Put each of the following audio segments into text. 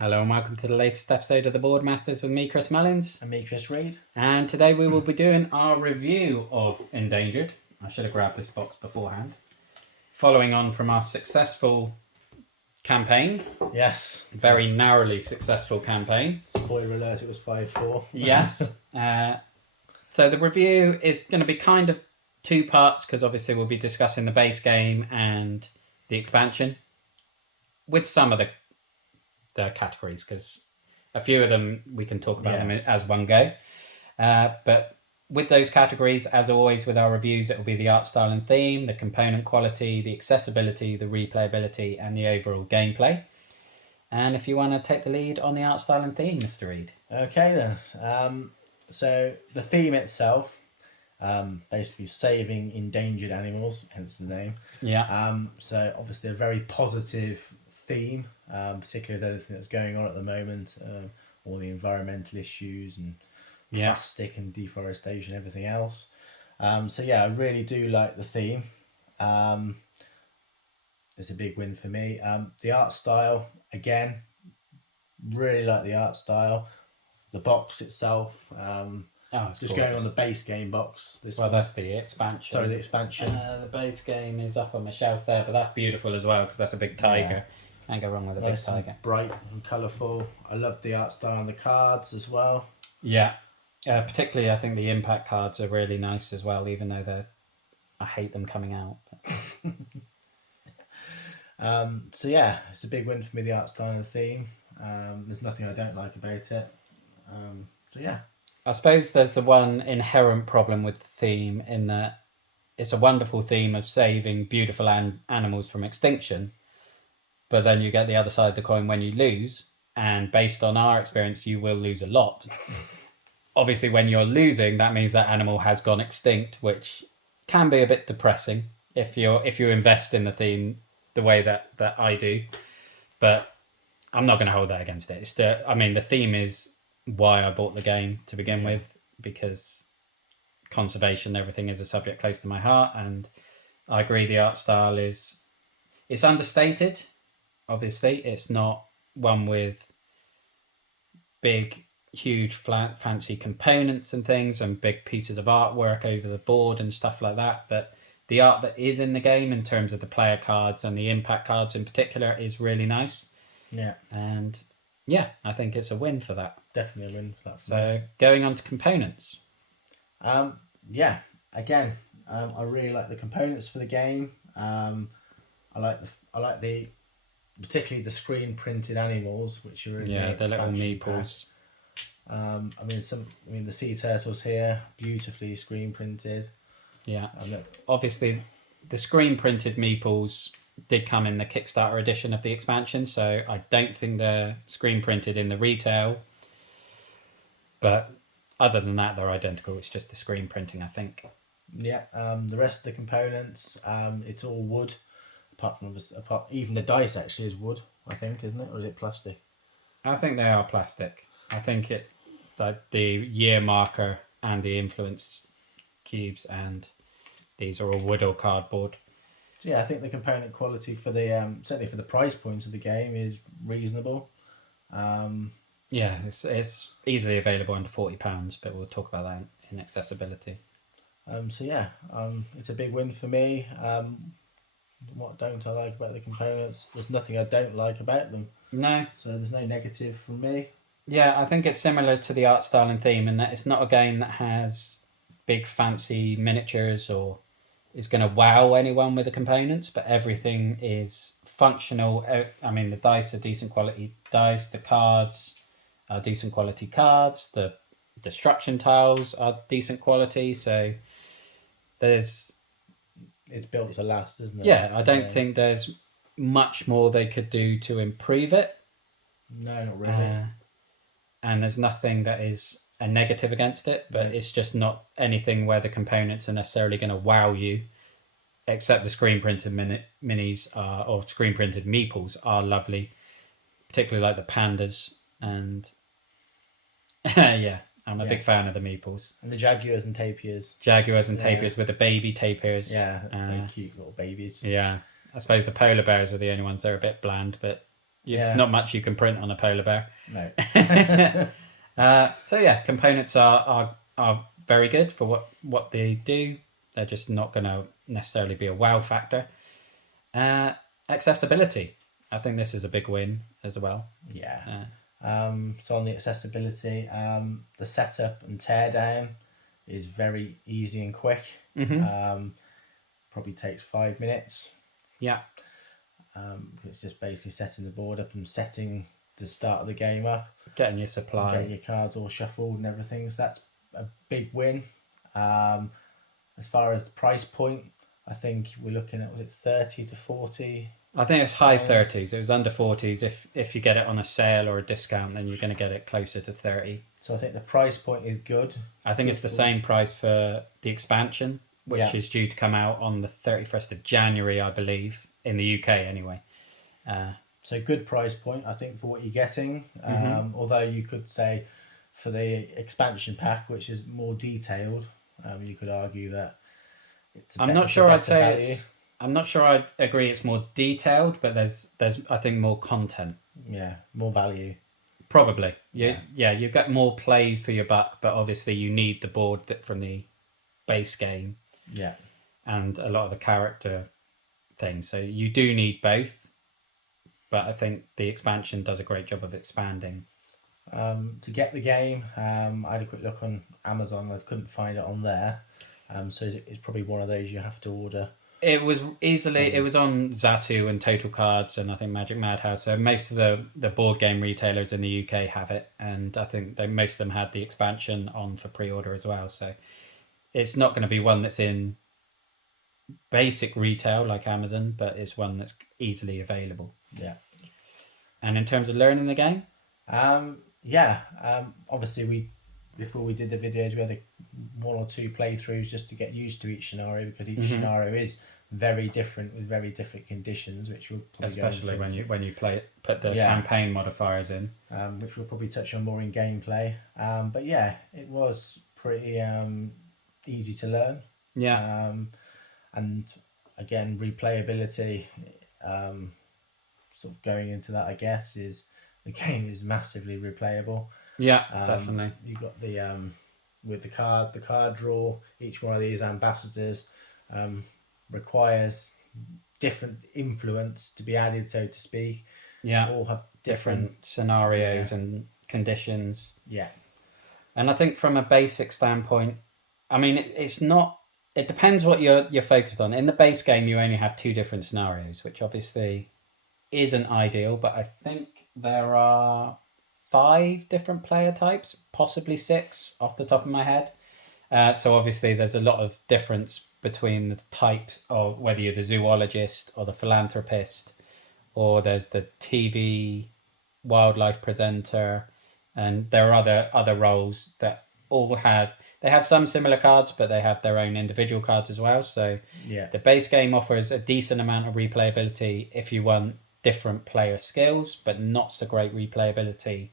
Hello and welcome to the latest episode of the Boardmasters with me, Chris Mullins. And me, Chris Reed. And today we will be doing our review of Endangered. I should have grabbed this box beforehand. Following on from our successful campaign. Yes. Very narrowly successful campaign. Spoiler alert, it was 5-4. Yes. So the review is going to be kind of two parts because obviously we'll be discussing the base game and the expansion with some of the categories, because a few of them we can talk about them as one go. But with those categories, as always with our reviews, it will be the art style and theme, the component quality, the accessibility, the replayability, and the overall gameplay. And if you want to take the lead on the art style and theme, Mr. Reed. Okay then. So the theme itself, basically saving endangered animals, hence the name. Yeah. So obviously a very positive theme, particularly with everything that's going on at the moment, all the environmental issues and plastic and deforestation, everything else. So yeah, I really do like the theme. It's a big win for me. The art style, again, really like the art style. The box itself, just gorgeous. Going on the base game box. That's the expansion. Sorry, the expansion. The base game is up on the shelf there, but that's beautiful as well because that's a big tiger. Yeah. Can't go wrong with a big tiger. Bright and colourful. I love the art style on the cards as well. Yeah. Particularly, I think the impact cards are really nice as well, even though I hate them coming out. So yeah, it's a big win for me, the art style and the theme. There's nothing I don't like about it. So yeah. I suppose there's the one inherent problem with the theme in that it's a wonderful theme of saving beautiful animals from extinction, but then you get the other side of the coin when you lose, and based on our experience, you will lose a lot. Obviously, when you're losing, that means that animal has gone extinct, which can be a bit depressing if you invest in the theme the way that I do. But I'm not going to hold that against it. The theme is why I bought the game to begin with, because conservation and everything is a subject close to my heart, and I agree the art style it's understated. Obviously, it's not one with big, huge, flat, fancy components and things and big pieces of artwork over the board and stuff like that. But the art that is in the game in terms of the player cards and the impact cards in particular is really nice. Yeah. And yeah, I think it's a win for that. Definitely a win for that. So going on to components. Yeah, again, I really like the components for the game. I like the particularly the screen printed animals, which are in the little meeples. The sea turtles here, beautifully screen printed. Yeah. Obviously, the screen printed meeples did come in the Kickstarter edition of the expansion, so I don't think they're screen printed in the retail. But other than that, they're identical. It's just the screen printing, I think. Yeah. The rest of the components, it's all wood. Apart even the dice actually is wood, I think, isn't it? Or is it plastic? I think they are plastic. I think the year marker and the influence cubes and these are all wood or cardboard. So yeah, I think the component quality for the certainly for the price point of the game is reasonable. Yeah, it's easily available under £40, but we'll talk about that in accessibility. So yeah, it's a big win for me. What don't I like about the components? There's nothing I don't like about them. No. So there's no negative from me. Yeah, I think it's similar to the art style and theme in that it's not a game that has big fancy miniatures or is going to wow anyone with the components, but everything is functional. The dice are decent quality dice, the cards are decent quality cards, the destruction tiles are decent quality, so it's built to last, isn't it? Yeah, I don't think there's much more they could do to improve it. No, not really. And there's nothing that is a negative against it, but it's just not anything where the components are necessarily going to wow you, except the screen printed minis or screen printed meeples are lovely, particularly like the pandas. And yeah, I'm a big fan of the meeples. And the jaguars and tapirs. Tapirs with the baby tapirs. Yeah, very cute little babies. Yeah. I suppose the polar bears are the only ones that are a bit bland, but It's not much you can print on a polar bear. No. So yeah, components are very good for what they do. They're just not going to necessarily be a wow factor. Accessibility. I think this is a big win as well. Yeah. So on the accessibility, the setup and teardown is very easy and quick. Probably takes 5 minutes. Yeah. It's just basically setting the board up and setting the start of the game up. Getting your supply. Getting your cards all shuffled and everything. So that's a big win. As far as the price point, I think we're looking at, was it 30 to 40? I think it's high 30s. It was under 40s. If you get it on a sale or a discount, then you're going to get it closer to 30. So I think the price point is good. I think it's the same price for the expansion, which is due to come out on the 31st of January, I believe, in the UK anyway. So good price point, I think, for what you're getting. Although you could say for the expansion pack, which is more detailed, you could argue that it's I'm not sure I'd agree it's more detailed, but there's I think more content. Yeah, more value. Probably. Yeah, you get more plays for your buck, but obviously you need the board from the base game. Yeah. And a lot of the character things. So you do need both, but I think the expansion does a great job of expanding. To get the game, I had a quick look on Amazon. I couldn't find it on there. So it's probably one of those you have to order. It was it was on Zatu and Total Cards and I think Magic Madhouse. So most of the board game retailers in the UK have it, and I think most of them had the expansion on for pre-order as well. So it's not going to be one that's in basic retail like Amazon, but it's one that's easily available. Yeah. And in terms of learning the game, obviously before we did the videos, we had one or two playthroughs just to get used to each scenario, because each scenario is very different with very different conditions, which we'll probably especially when you play it, put the campaign modifiers in, which we'll probably touch on more in gameplay. But yeah, it was pretty easy to learn. Yeah. And again, replayability, sort of going into that, I guess, is the game is massively replayable. Yeah, definitely. You got the with the card draw. Each one of these ambassadors requires different influence to be added, so to speak. Yeah, all have different scenarios and conditions. Yeah, and I think from a basic standpoint, I mean, it's not. It depends what you're focused on. In the base game, you only have 2 different scenarios, which obviously isn't ideal. But I think there are 5 different player types, possibly 6 off the top of my head. So obviously there's a lot of difference between the types of whether you're the zoologist or the philanthropist, or there's the TV wildlife presenter, and there are other roles that all have some similar cards, but they have their own individual cards as well. So the base game offers a decent amount of replayability if you want different player skills, but not so great replayability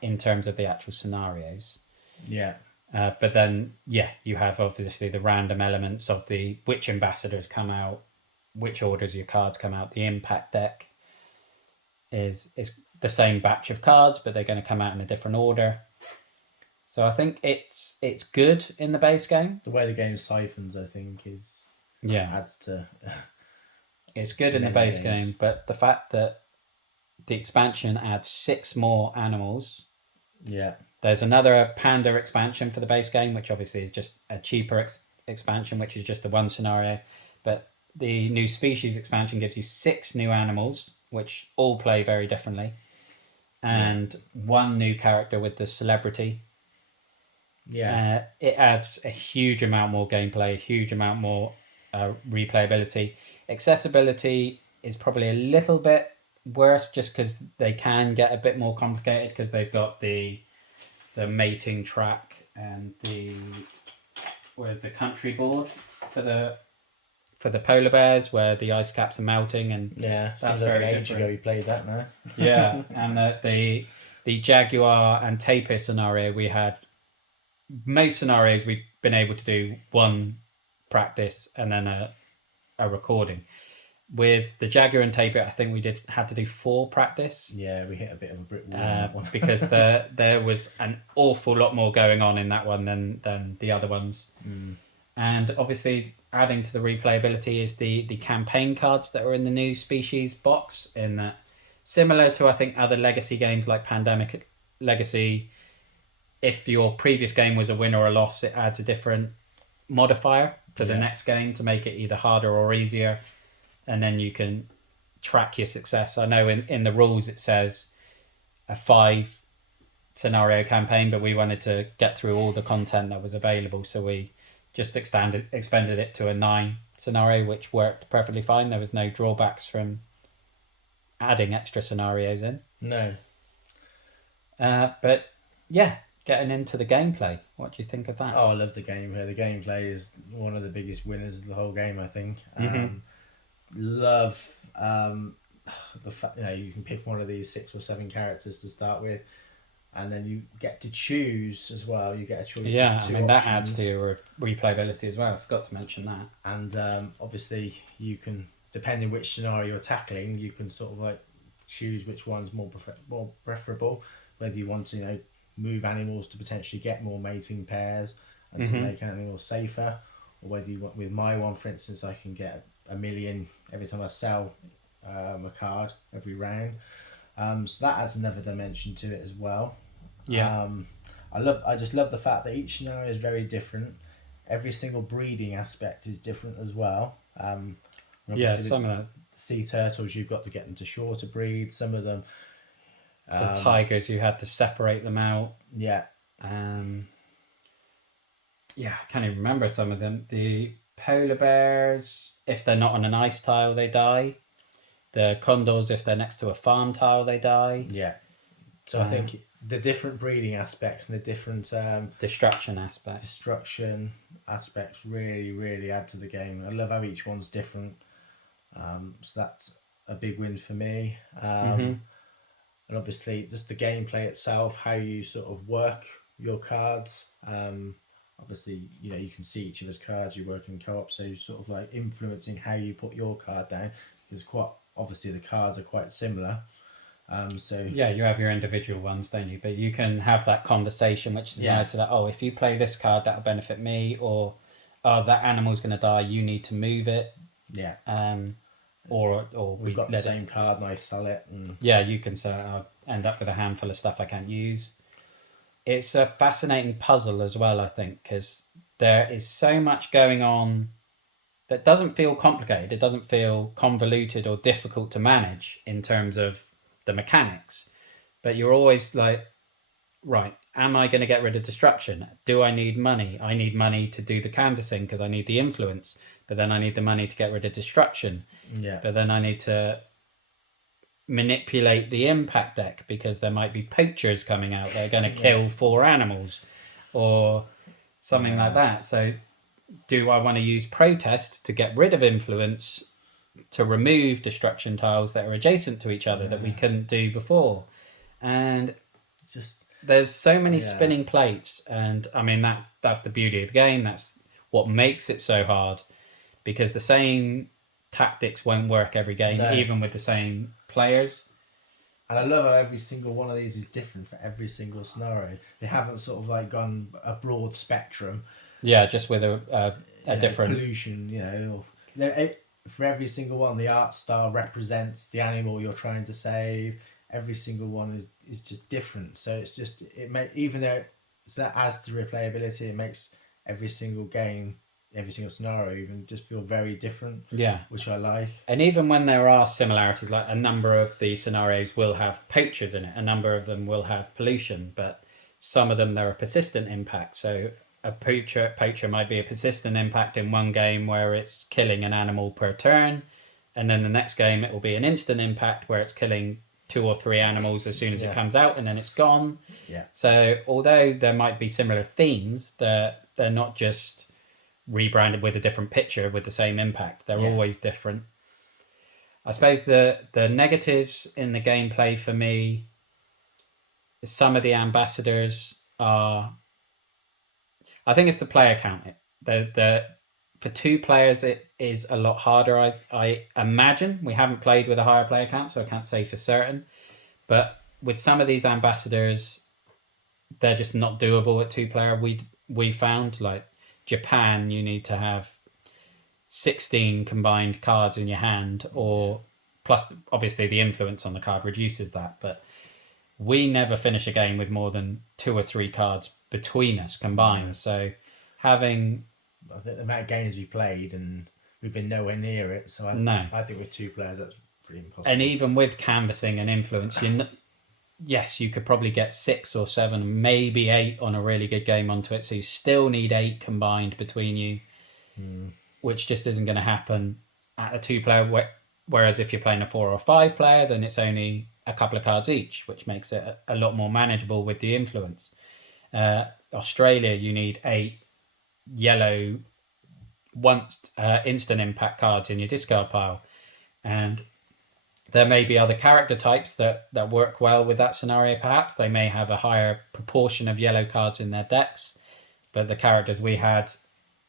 in terms of the actual scenarios. Yeah. But then, you have obviously the random elements of which ambassadors come out, which orders your cards come out. The impact deck is the same batch of cards, but they're going to come out in a different order. So I think it's good in the base game. The way the game siphons, I think, adds to. It's good in the base game, but the fact that the expansion adds 6 more animals. Yeah. There's another Panda expansion for the base game, which obviously is just a cheaper expansion, which is just the one scenario. But the new species expansion gives you 6 new animals, which all play very differently. And 1 new character with the celebrity. Yeah. It adds a huge amount more gameplay, a huge amount more replayability. Accessibility is probably a little bit worse, just because they can get a bit more complicated, because they've got the mating track and where's the country board for the polar bears, where the ice caps are melting, and that's very age ago you played that now. And the jaguar and tapir scenario, we had most scenarios we've been able to do 1 practice and then a recording. With the Jaguar and Taper, I think we had to do 4 practice. Yeah, we hit a bit of a brick wall on that one. Because there was an awful lot more going on in that one than the other ones. And obviously, adding to the replayability is the campaign cards that are in the new species box. In that, similar to I think other legacy games like Pandemic Legacy, if your previous game was a win or a loss, it adds a different modifier to the next game to make it either harder or easier, and then you can track your success. I know in the rules it says a 5 scenario campaign, but we wanted to get through all the content that was available, so we just expanded it to a 9 scenario, which worked perfectly fine. There was no drawbacks from adding extra scenarios in. No. But yeah, getting into the gameplay, what do you think of that? Oh, I love the gameplay. The gameplay is one of the biggest winners of the whole game, I think. Love the fact you can pick one of these 6 or 7 characters to start with, and then you get to choose as well. You get a choice. Yeah, of 2 that options. adds to your replayability as well. I forgot to mention that. And obviously, you can, depending which scenario you're tackling, you can sort of like choose which one's more preferable. Whether you want to move animals to potentially get more mating pairs and to make animals safer, or whether you want, with my one for instance, I can get 1 million every time I sell a card every round. So that adds another dimension to it as well. Yeah. I just love the fact that each scenario is very different. Every single breeding aspect is different as well. Some of the sea turtles, you've got to get them to shore to breed. Some of them, the tigers, you had to separate them out. Yeah. I can't even remember some of them. The polar bears, if they're not on an ice tile, they die. The condors, if they're next to a farm tile, they die. Yeah. So I think the different breeding aspects and the different destruction aspects really, really add to the game. I love how each one's different. So that's a big win for me. And obviously just the gameplay itself, how you sort of work your cards. Obviously, you can see each other's cards, you work in co-op, so you're sort of like influencing how you put your card down. Because quite obviously the cards are quite similar. You have your individual ones, don't you? But you can have that conversation, which is nice. That if you play this card, that'll benefit me, or that animal's going to die, you need to move it. Yeah. Or we've got the same card and I sell it. You can say I'll end up with a handful of stuff I can't use. It's a fascinating puzzle as well, I think, because there is so much going on that doesn't feel complicated. It doesn't feel convoluted or difficult to manage in terms of the mechanics. But you're always like, right, am I going to get rid of destruction? Do I need money? I need money to do the canvassing because I need the influence. But then I need the money to get rid of destruction. Yeah. But then I need to manipulate the impact deck because there might be poachers coming out that are going to kill 4 animals or something like that. So do I want to use protest to get rid of influence to remove destruction tiles that are adjacent to each other that we couldn't do before? And just there's so many spinning plates, and I mean that's the beauty of the game. That's what makes it so hard, because the same tactics won't work every game, even with the same players. And I love how every single one of these is different for every single scenario. They haven't sort of like gone a broad spectrum. Yeah, just with a different pollution. For every single one, the art style represents the animal you're trying to save. Every single one is just different. So it's just even though that adds to replayability, it makes every single game, every single scenario even just feel very different. Yeah, which I like. And even when there are similarities, like a number of the scenarios will have poachers in it, a number of them will have pollution, but some of them there are persistent impacts. So a poacher might be a persistent impact in one game where it's killing an animal per turn, and then the next game it will be an instant impact where it's killing 2 or 3 animals as soon as it comes out, and then it's gone. Yeah. So although there might be similar themes, they're not just rebranded with a different picture with the same impact. They're always different. I suppose the negatives in the gameplay for me is some of the ambassadors are, I think it's the player count. for 2 players, it is a lot harder. I imagine. We haven't played with a higher player count, so I can't say for certain. But with some of these ambassadors, they're just not doable at 2-player. We found, like Japan, you need to have 16 combined cards in your hand, or plus obviously the influence on the card reduces that. But we never finish a game with more than 2 or 3 cards between us combined. So having, I think the amount of games we've played, and we've been nowhere near it. So I think with 2 players, that's pretty impossible. And even with canvassing and influence, yes, you could probably get 6 or 7, maybe 8 on a really good game onto it. So you still need 8 combined between you, which just isn't going to happen at a 2-player. Whereas if you're playing a 4 or 5-player, then it's only a couple of cards each, which makes it a lot more manageable with the influence. Australia, you need 8 yellow instant impact cards in your discard pile, and there may be other character types that work well with that scenario. Perhaps they may have a higher proportion of yellow cards in their decks, but the characters we had,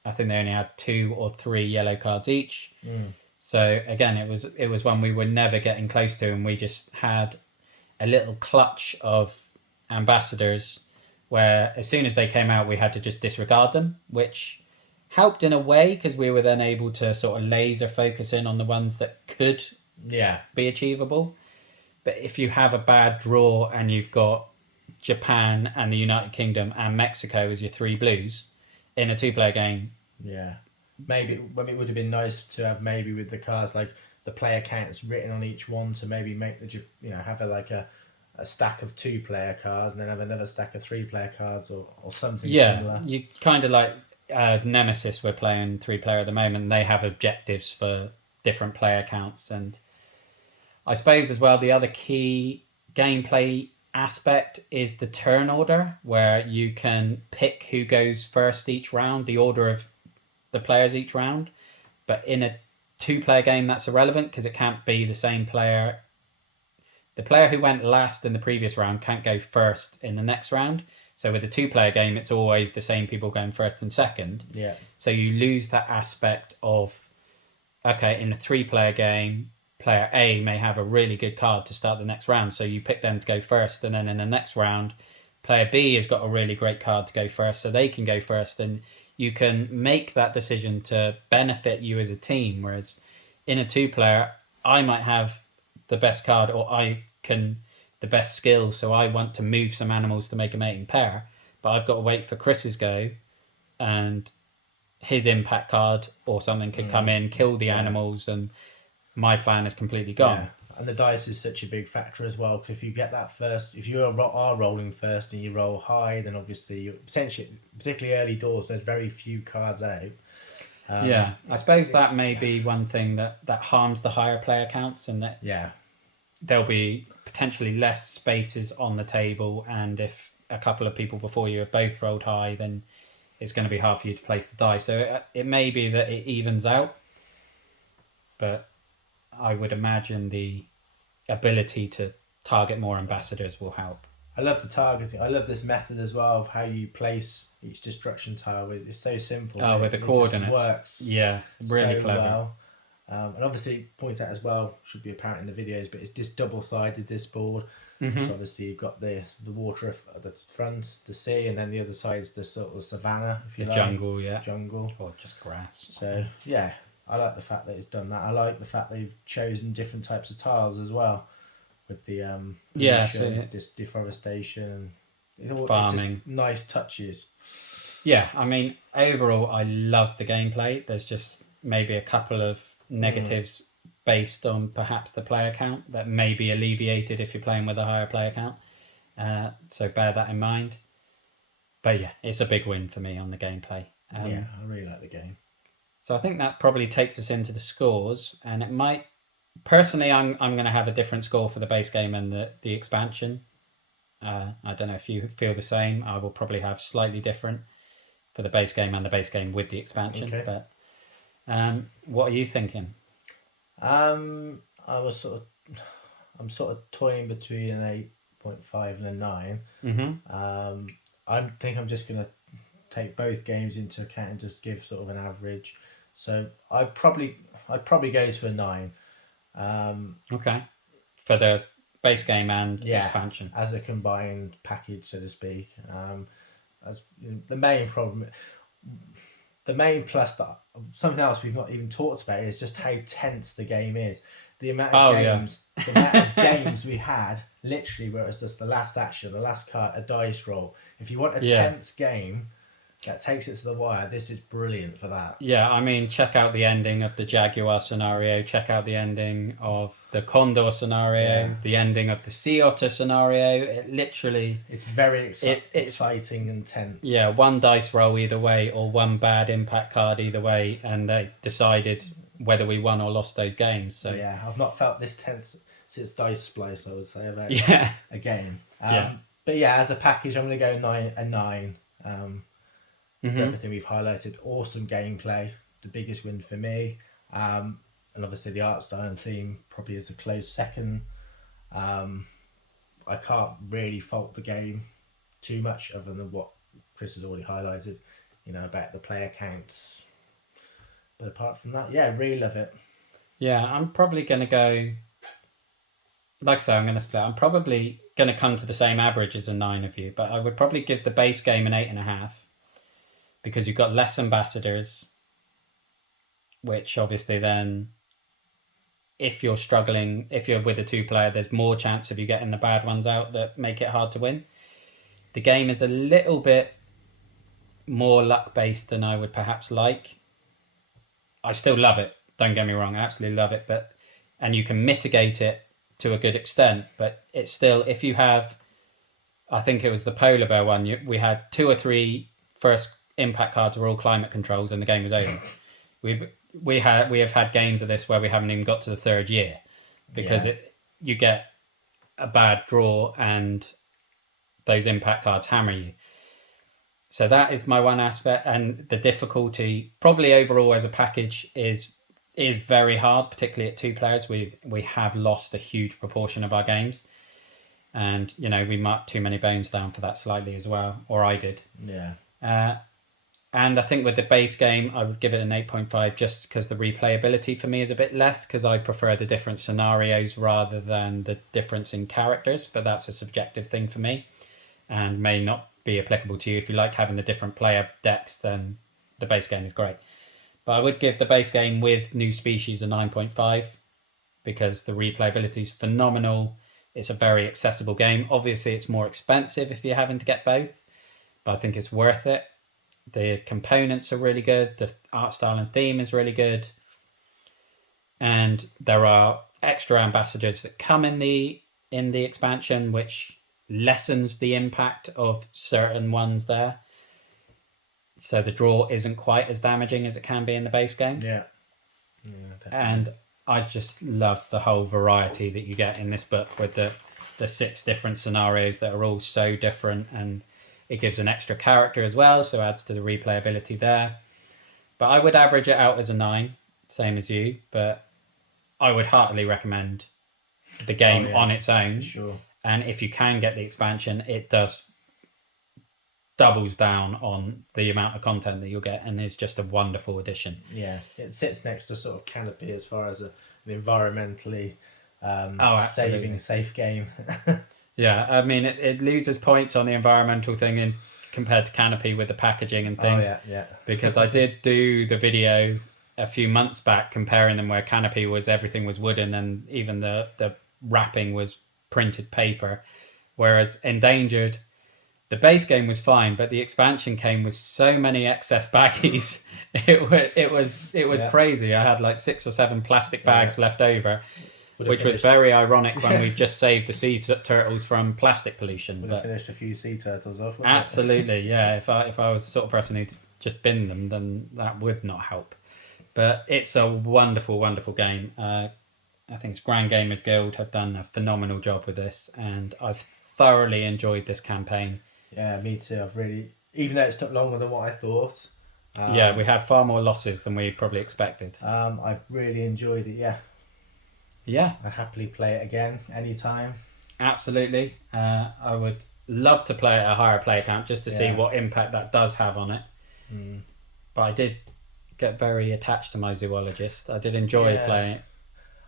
I think they only had 2 or 3 yellow cards each. So again, it was one we were never getting close to, and we just had a little clutch of ambassadors where as soon as they came out, we had to just disregard them, which helped in a way because we were then able to sort of laser focus in on the ones that could be achievable. But if you have a bad draw and you've got Japan and the United Kingdom and Mexico as your 3 blues in a 2-player game, maybe it would have been nice to have maybe with the cards like the player counts written on each one to maybe make have a stack of 2-player cards and then have another stack of 3-player cards or something similar. You kind of like Nemesis, we're playing 3-player at the moment, and they have objectives for different player counts. And I suppose as well, the other key gameplay aspect is the turn order, where you can pick who goes first each round, the order of the players each round. But in a 2-player game, that's irrelevant because it can't be the same player. The player who went last in the previous round can't go first in the next round. So with a 2-player game, it's always the same people going first and second. So you lose that aspect of, okay, in a 3-player game, player A may have a really good card to start the next round, so you pick them to go first, and then in the next round, player B has got a really great card to go first, so they can go first, and you can make that decision to benefit you as a team. Whereas in a 2-player, I might have the best card, or the best skill, so I want to move some animals to make a mating pair, but I've got to wait for Chris's go, and his impact card or something could come in, kill the animals, and my plan is completely gone. And the dice is such a big factor as well, because if you get that first, if you are rolling first and you roll high, then obviously you potentially, particularly early doors, there's very few cards out. I suppose that may be one thing that harms the higher player counts, and that there'll be potentially less spaces on the table, and if a couple of people before you have both rolled high, then it's going to be hard for you to place the die. So it may be that it evens out, but I would imagine the ability to target more ambassadors will help. I love the targeting. I love this method as well of how you place each destruction tile. It's so simple. With the coordinates. It works. Yeah, really so clever. Well. And obviously, point out as well, should be apparent in the videos, but it's just double-sided, this board. So obviously you've got the water at the front, the sea, and then the other side is the sort of savannah, if you like. Jungle, Jungle. Or just grass. So, I like the fact that it's done that. I like the fact they've chosen different types of tiles as well, with the just deforestation and farming. It's just nice touches. Yeah, I mean, overall, I love the gameplay. There's just maybe a couple of negatives based on perhaps the player count that may be alleviated if you're playing with a higher player count. So bear that in mind. But yeah, it's a big win for me on the gameplay. I really like the game. So I think that probably takes us into the scores, and it might. Personally, I'm going to have a different score for the base game and the expansion. I don't know if you feel the same. I will probably have slightly different for the base game and the base game with the expansion. Okay. But what are you thinking? I'm sort of toying between an 8.5 and a 9. I think I'm just going to take both games into account and just give sort of an average. So I'd probably go to a 9. Okay, for the base game and Yeah, expansion. as a combined package, so to speak. As the main problem, the main plus that something else we've not even talked about is just how tense the game is. The amount of games, the amount of games we had, literally, where it's just the last action, the last card, a dice roll. If you want a tense game that takes it to the wire, this is brilliant for that. Yeah, I mean, check out the ending of the Jaguar scenario. Check out the ending of the Condor scenario. The ending of the Sea Otter scenario. It literally, it's very exciting and tense. Yeah, one dice roll either way, or one bad impact card either way, and they decided whether we won or lost those games. So yeah, I've not felt this tense since Dice Splice, I would say, about a game. But yeah, as a package, I'm going to go a 9. Everything we've highlighted, awesome gameplay, the biggest win for me, and obviously the art style and theme probably is a close second. I can't really fault the game too much other than what Chris has already highlighted, about the player counts. But apart from that, yeah, really love it. Yeah, I'm probably going to go, like I say, I'm going to split. I'm probably going to come to the same average as a 9 of you, but I would probably give the base game an 8.5, because you've got less ambassadors, which obviously then, if you're struggling, if you're with a 2-player, there's more chance of you getting the bad ones out that make it hard to win. The game is a little bit more luck-based than I would perhaps like. I still love it, don't get me wrong, I absolutely love it, and you can mitigate it to a good extent, but it's still, if you have, I think it was the polar bear one, we had 2 or 3 first impact cards were all climate controls and the game was over. we have had games of this where we haven't even got to the 3rd year, because you get a bad draw and those impact cards hammer you. So that is my one aspect, and the difficulty probably overall as a package is very hard, particularly at 2 players. We have lost a huge proportion of our games, and we marked too many bones down for that slightly as well, or I did. And I think with the base game, I would give it an 8.5, just because the replayability for me is a bit less, because I prefer the different scenarios rather than the difference in characters. But that's a subjective thing for me, and may not be applicable to you. If you like having the different player decks, then the base game is great. But I would give the base game with new species a 9.5, because the replayability is phenomenal. It's a very accessible game. Obviously, it's more expensive if you're having to get both, but I think it's worth it. The components are really good. The art style and theme is really good. And there are extra ambassadors that come in the expansion, which lessens the impact of certain ones there. So the draw isn't quite as damaging as it can be in the base game. Yeah, and I just love the whole variety that you get in this book, with the 6 different scenarios that are all so different, and it gives an extra character as well, so adds to the replayability there. But I would average it out as a 9, same as you, but I would heartily recommend the game on its own. For sure. And if you can get the expansion, it doubles down on the amount of content that you'll get, and is just a wonderful addition. Yeah, it sits next to sort of Canopy as far as an environmentally saving safe game. Yeah, I mean, it loses points on the environmental thing compared to Canopy with the packaging and things. Yeah. Because I did do the video a few months back comparing them, where Canopy everything was wooden, and even the wrapping was printed paper, whereas Endangered, the base game was fine, but the expansion came with so many excess baggies. It was crazy. I had like 6 or 7 plastic bags left over, which was very ironic when we've just saved the sea turtles from plastic pollution. Would have finished a few sea turtles off. Absolutely, yeah. If I was the sort of person who'd just bin them, then that would not help. But it's a wonderful, wonderful game. I think it's Grand Gamers Guild have done a phenomenal job with this, and I've thoroughly enjoyed this campaign. Yeah, me too. I've really, even though it's took longer than what I thought. We had far more losses than we probably expected. I've really enjoyed it. Yeah. I'd happily play it again anytime. Absolutely. I would love to play at a higher player count just to see what impact that does have on it. But I did get very attached to my zoologist. I did enjoy playing it.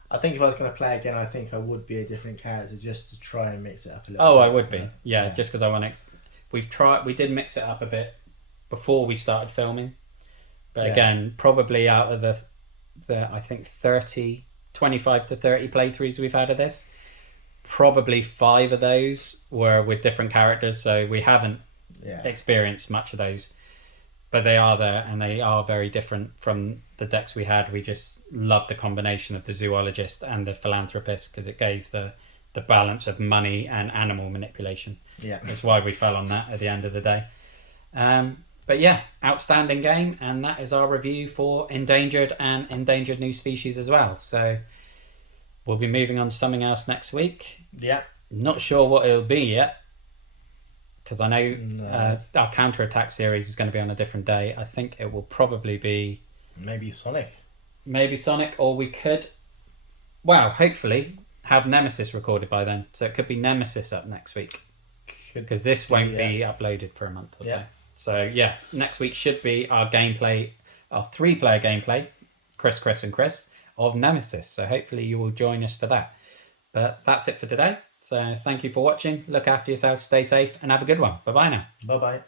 I think if I was going to play again, I think I would be a different character just to try and mix it up a little. Oh, bit. I would be. Yeah, just because I want to. We did mix it up a bit before we started filming, but again, probably out of the I think 25 to 30 playthroughs we've had of this, probably 5 of those were with different characters, so we haven't experienced much of those. But they are there, and they are very different from the decks we had. We just loved the combination of the zoologist and the philanthropist because it gave the balance of money and animal manipulation. Yeah, that's why we fell on that at the end of the day. But yeah, outstanding game, and that is our review for Endangered and Endangered New Species as well. So we'll be moving on to something else next week. Yeah, not sure what it'll be yet, because I know our counterattack series is going to be on a different day. I think it will probably be maybe Sonic, or we could, hopefully have Nemesis recorded by then, so it could be Nemesis up next week, because this won't be uploaded for a month or so. So yeah, next week should be our 3-player gameplay, Chris and Chris, of Nemesis. So hopefully you will join us for that. But that's it for today. So thank you for watching. Look after yourself, stay safe, and have a good one. Bye-bye now. Bye-bye.